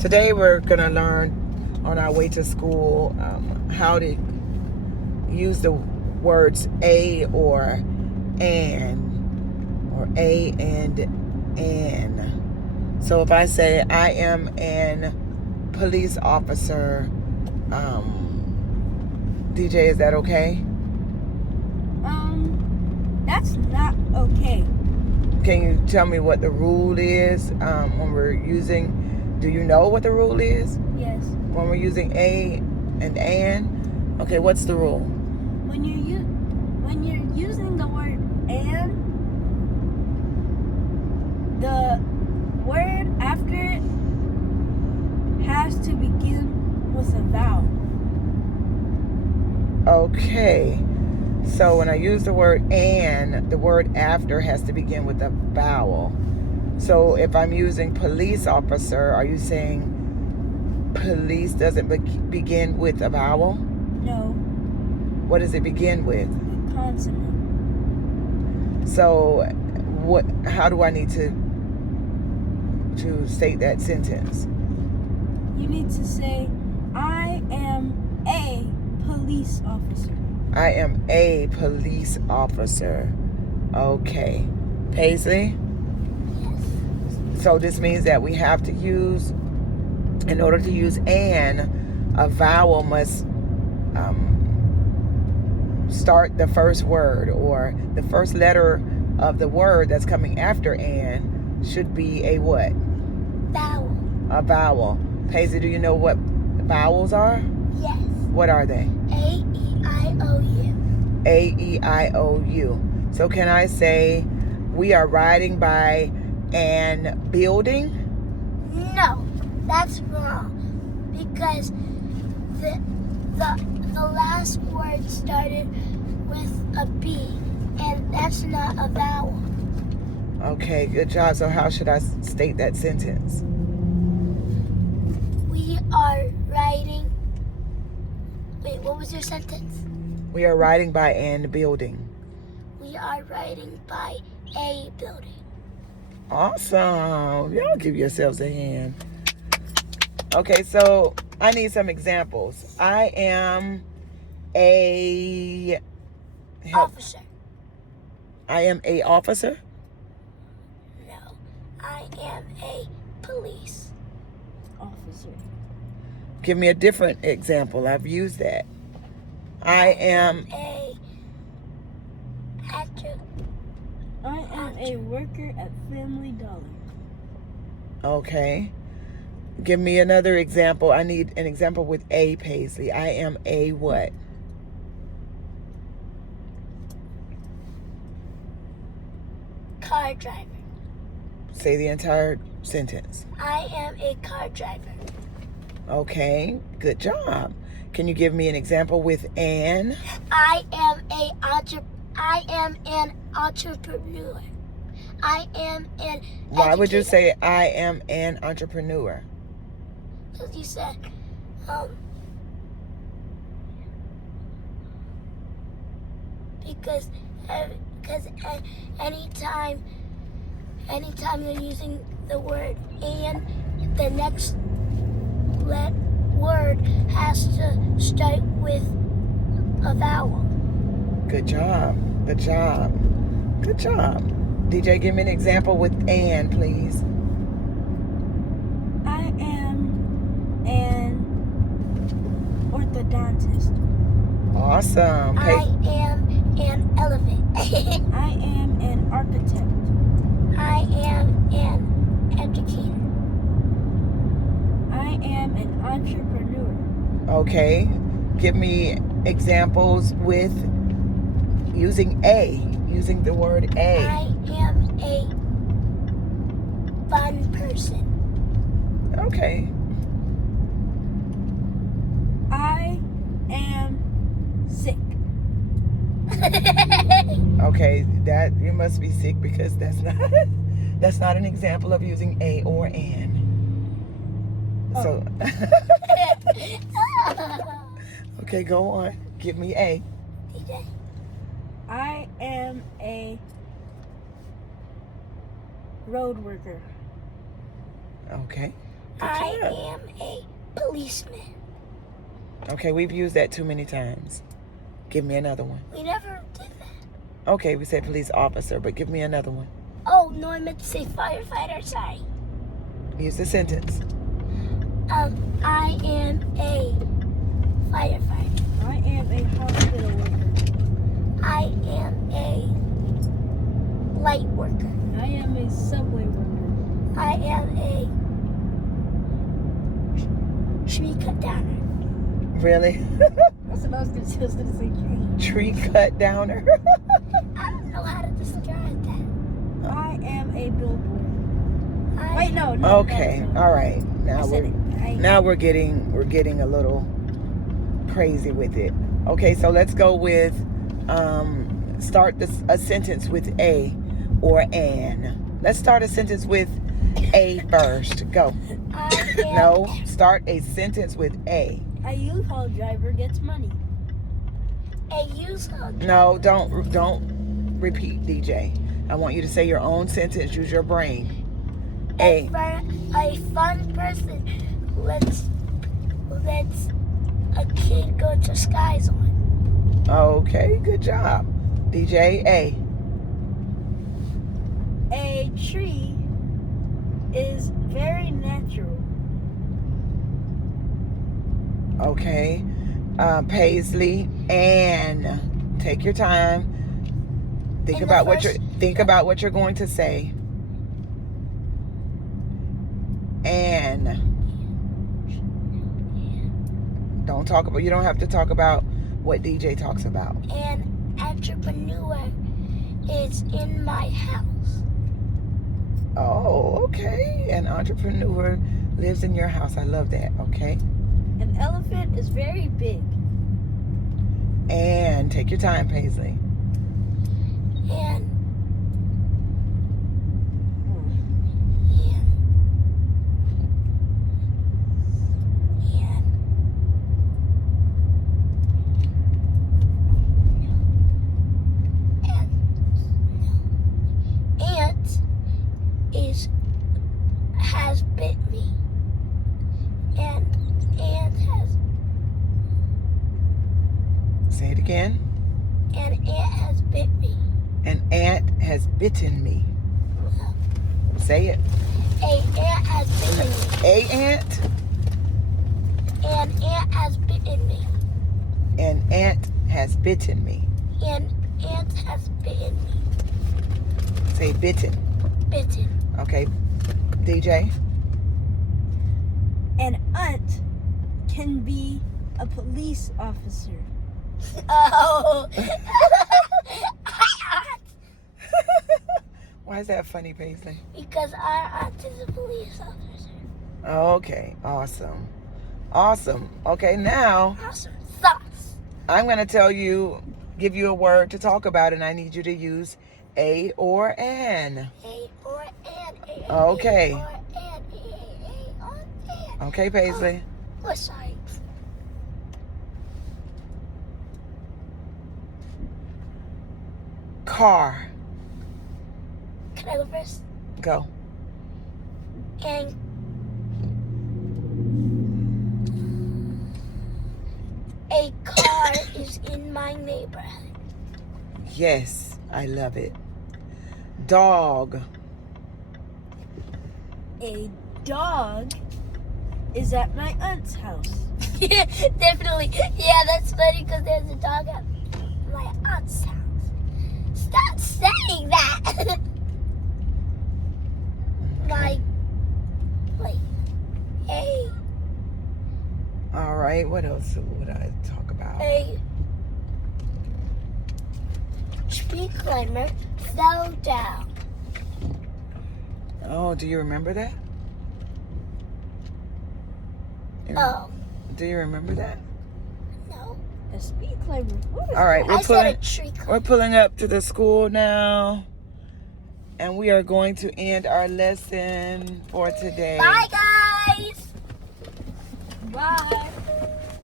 Today we're going to learn on our way to school how to use the words a or an, or a and an. So if I say I am an police officer, DJ, is that okay? That's not okay. Can you tell me what the rule is when we're using? Do you know what the rule is? Yes. When we're using a and an? Okay, what's the rule? When you're using the word and, the word after it has to begin with a vowel. Okay. So when I use the word and, the word after has to begin with a vowel. So if I'm using police officer, are you saying police doesn't begin with a vowel? No. What does it begin with? A consonant. So how do I need to state that sentence? You need to say, I am a police officer. I am a police officer. Okay. Paisley? Yes. So this means that we have to use, in order to use an, a vowel must start the first word, or the first letter of the word that's coming after an should be a what? Vowel. A vowel. Paisley, do you know what vowels are? Yes. What are they? A-E-I-O-U. A-E-I-O-U. So can I say we are riding by an building? No, that's wrong. Because the last word started with a B, and that's not a vowel. Okay, good job. So how should I state that sentence? We are riding. Wait, what was your sentence? We are riding by an building. We are riding by a building. Awesome. Y'all give yourselves a hand. Okay, so I need some examples. I am a Officer. I am a officer. No, I am a police officer. Give me a different example. I've used that. I am a worker at Family Dollar. Okay. Give me another example. I need an example with a, Paisley. I am a what? Car driver. Say the entire sentence. I am a car driver. Okay, good job. Can you give me an example with an? I am an entrepreneur. I am an Why would you educator. say I am an entrepreneur? Because you said, because anytime you're using the word and, the next word has to start with a vowel. Good job. Good job. Good job. DJ, give me an example with an, please. I am an orthodontist. Awesome. I am an elephant. I am an architect. I am an educator. I am an entrepreneur. Okay. Give me examples with using the word a. I am a fun person. Okay. I am sick. Okay, that you must be sick, because that's not an example of using a or an. So okay, go on. Give me a. DJ. I am a road worker. Okay. I am a policeman. Okay, we've used that too many times. Give me another one. We never did that. Okay, we said police officer, but give me another one. Oh, no, I meant to say firefighter. Sorry. Use the sentence. I am a firefighter. I am a hospital worker. I am a light worker. I am a subway worker. I am a tree cut downer. Really? That's what I was going to say. I was going to say tree. Tree cut downer? I don't know how to describe that. I am a billboard. Wait, no. Okay, all right. Now we're getting a little crazy with it. Okay, so let's go with start a sentence with a or an. Let's start a sentence with a first. Go. No, start a sentence with a. A U-Haul driver gets money. A U-Haul. No, don't repeat, DJ. I want you to say your own sentence. Use your brain. A fun person lets a kid go to Sky Zone. Okay, good job. DJ, A. A tree is very natural. Okay. Paisley, and take your time. Think about what you're going to say. And you don't have to talk about what DJ talks about. An entrepreneur is in my house. Oh, okay. An entrepreneur lives in your house. I love that. Okay. An elephant is very big. And take your time, Paisley. Has bit me. And ant has. Say it again. An ant has bit me. An ant has bitten me. Say it. A ant has bitten me. A ant? An ant has bitten me. An ant has bitten me. An ant has bitten me. Say bitten. Bitten. Okay. DJ? An aunt can be a police officer. Oh. Why is that funny, Paisley? Because our aunt is a police officer. Okay. Awesome. Awesome. Okay, now Awesome sauce. I'm going to give you a word to talk about, and I need you to use a or an. A or an. Okay. A or an. Okay, Paisley. Oh, sorry. Car. Can I go first? Go. And a car is in my neighborhood. Yes, I love it. Dog. A dog is at my aunt's house. Yeah, definitely. Yeah, that's funny because there's a dog at my aunt's house. Stop saying that. Hey. All right, what else would I talk about? A tree climber fell down. Oh, do you remember that? Oh. Do you remember that? No. A speed climber. What is All right, that? we're pulling up to the school now, and we are going to end our lesson for today. Bye, guys. Bye.